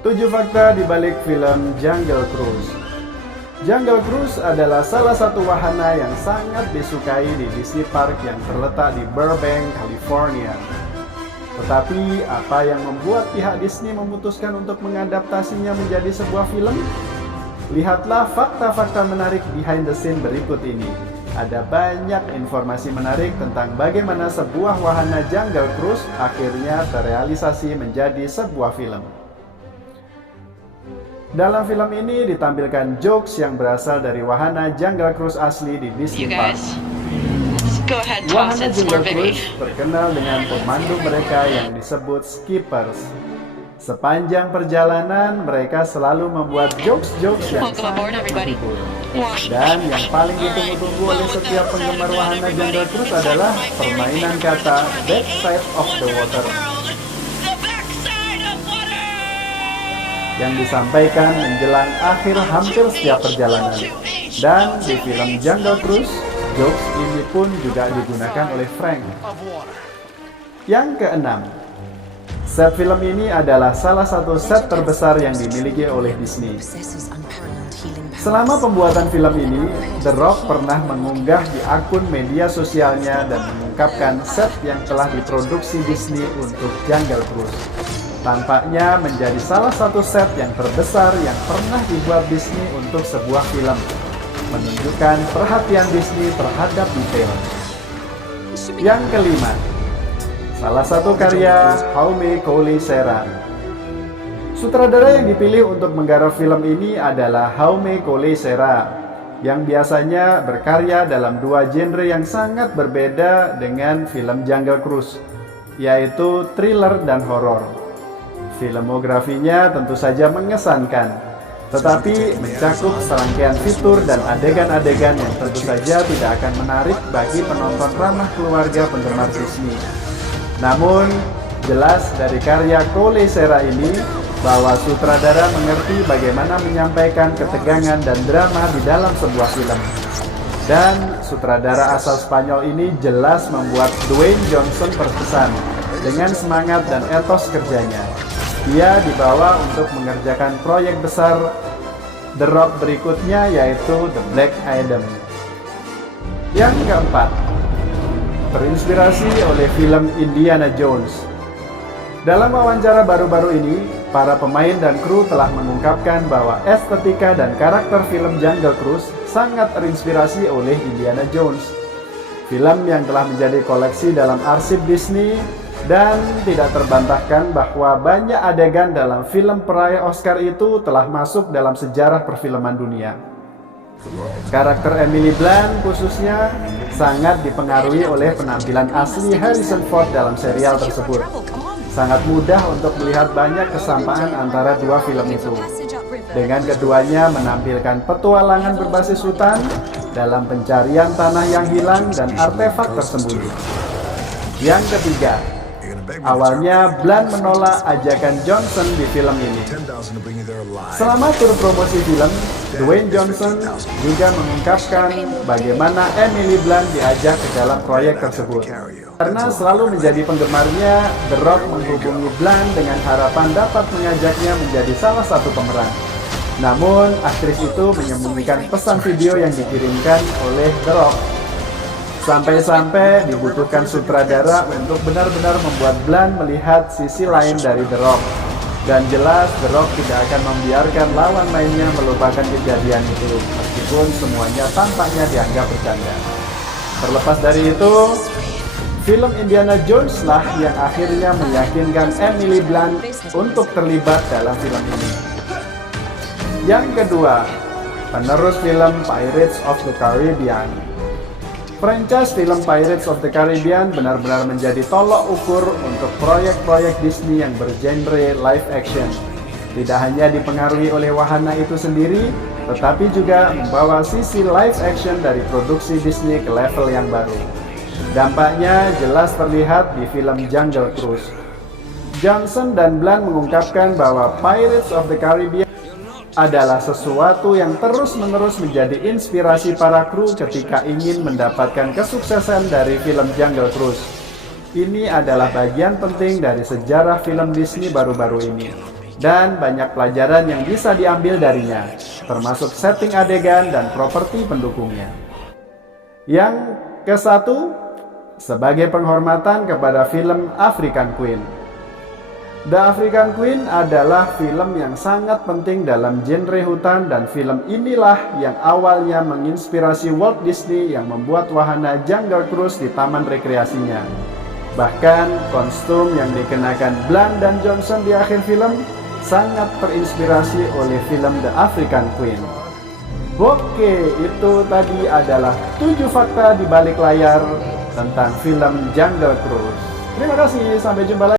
7 fakta di balik film Jungle Cruise. Jungle Cruise adalah salah satu wahana yang sangat disukai di Disney Park yang terletak di Burbank, California. Tetapi, apa yang membuat pihak Disney memutuskan untuk mengadaptasinya menjadi sebuah film? Lihatlah fakta-fakta menarik behind the scene berikut ini. Ada banyak informasi menarik tentang bagaimana sebuah wahana Jungle Cruise akhirnya terrealisasi menjadi sebuah film. Dalam film ini ditampilkan jokes yang berasal dari wahana Jungle Cruise asli di Disney Park. Wahana Jungle Cruise terkenal dengan pemandu mereka yang disebut skippers. Sepanjang perjalanan, mereka selalu membuat jokes-jokes yang sangat menghibur. Dan yang paling ditunggu-tunggu oleh setiap penggemar wahana Jungle Cruise adalah permainan kata backside of the water yang disampaikan menjelang akhir hampir setiap perjalanan. Dan di film Jungle Cruise, jokes ini pun juga digunakan oleh Frank. Yang keenam, set film ini adalah salah satu set terbesar yang dimiliki oleh Disney. Selama pembuatan film ini, The Rock pernah mengunggah di akun media sosialnya dan mengungkapkan set yang telah diproduksi Disney untuk Jungle Cruise. Tampaknya menjadi salah satu set yang terbesar yang pernah dibuat Disney untuk sebuah film, menunjukkan perhatian Disney terhadap detail. Yang kelima, salah satu karya Jaume Collet-Serra. Sutradara yang dipilih untuk menggarap film ini adalah Jaume Collet-Serra, yang biasanya berkarya dalam dua genre yang sangat berbeda dengan film Jungle Cruise, yaitu thriller dan horor. Filmografinya tentu saja mengesankan, tetapi mencakup serangkaian fitur dan adegan-adegan yang tentu saja tidak akan menarik bagi penonton ramah keluarga penggemar Disney. Namun, jelas dari karya Collet-Serra ini bahwa sutradara mengerti bagaimana menyampaikan ketegangan dan drama di dalam sebuah film. Dan sutradara asal Spanyol ini jelas membuat Dwayne Johnson terkesan dengan semangat dan etos kerjanya. Dia dibawa untuk mengerjakan proyek besar The Rock berikutnya, yaitu The Black Adam. Yang keempat, terinspirasi oleh film Indiana Jones. Dalam wawancara baru-baru ini, para pemain dan kru telah mengungkapkan bahwa estetika dan karakter film Jungle Cruise sangat terinspirasi oleh Indiana Jones, film yang telah menjadi koleksi dalam arsip Disney. Dan tidak terbantahkan bahwa banyak adegan dalam film peraih Oscar itu telah masuk dalam sejarah perfilman dunia. Karakter Emily Blunt khususnya sangat dipengaruhi oleh penampilan asli Harrison Ford dalam serial tersebut. Sangat mudah untuk melihat banyak kesamaan antara dua film itu, dengan keduanya menampilkan petualangan berbasis hutan dalam pencarian tanah yang hilang dan artefak tersembunyi. Yang ketiga, awalnya Blunt menolak ajakan Johnson di film ini. Selama tur promosi film, Dwayne Johnson juga mengungkapkan bagaimana Emily Blunt diajak ke dalam proyek tersebut. Karena selalu menjadi penggemarnya, The Rock menghubungi Blunt dengan harapan dapat mengajaknya menjadi salah satu pemeran. Namun, aktris itu menyembunyikan pesan video yang dikirimkan oleh The Rock. Sampai-sampai dibutuhkan sutradara untuk benar-benar membuat Blunt melihat sisi lain dari The Rock. Dan jelas The Rock tidak akan membiarkan lawan mainnya melupakan kejadian itu, meskipun semuanya tampaknya dianggap bercanda. Terlepas dari itu, film Indiana Jones lah yang akhirnya meyakinkan Emily Blunt untuk terlibat dalam film ini. Yang kedua, penerus film Pirates of the Caribbean. Franchise film Pirates of the Caribbean benar-benar menjadi tolok ukur untuk proyek-proyek Disney yang bergenre live action. Tidak hanya dipengaruhi oleh wahana itu sendiri, tetapi juga membawa sisi live action dari produksi Disney ke level yang baru. Dampaknya jelas terlihat di film Jungle Cruise. Johnson dan Blunt mengungkapkan bahwa Pirates of the Caribbean adalah sesuatu yang terus-menerus menjadi inspirasi para kru ketika ingin mendapatkan kesuksesan dari film Jungle Cruise. Ini adalah bagian penting dari sejarah film Disney baru-baru ini. dan banyak pelajaran yang bisa diambil darinya, termasuk setting adegan dan properti pendukungnya. Yang ke-1, sebagai penghormatan kepada film African Queen. The African Queen adalah film yang sangat penting dalam genre hutan, dan film inilah yang awalnya menginspirasi Walt Disney yang membuat wahana Jungle Cruise di taman rekreasinya. Bahkan kostum yang dikenakan Blunt dan Johnson di akhir film sangat terinspirasi oleh film The African Queen. Oke, itu tadi adalah 7 fakta di balik layar tentang film Jungle Cruise. Terima kasih, sampai jumpa lagi.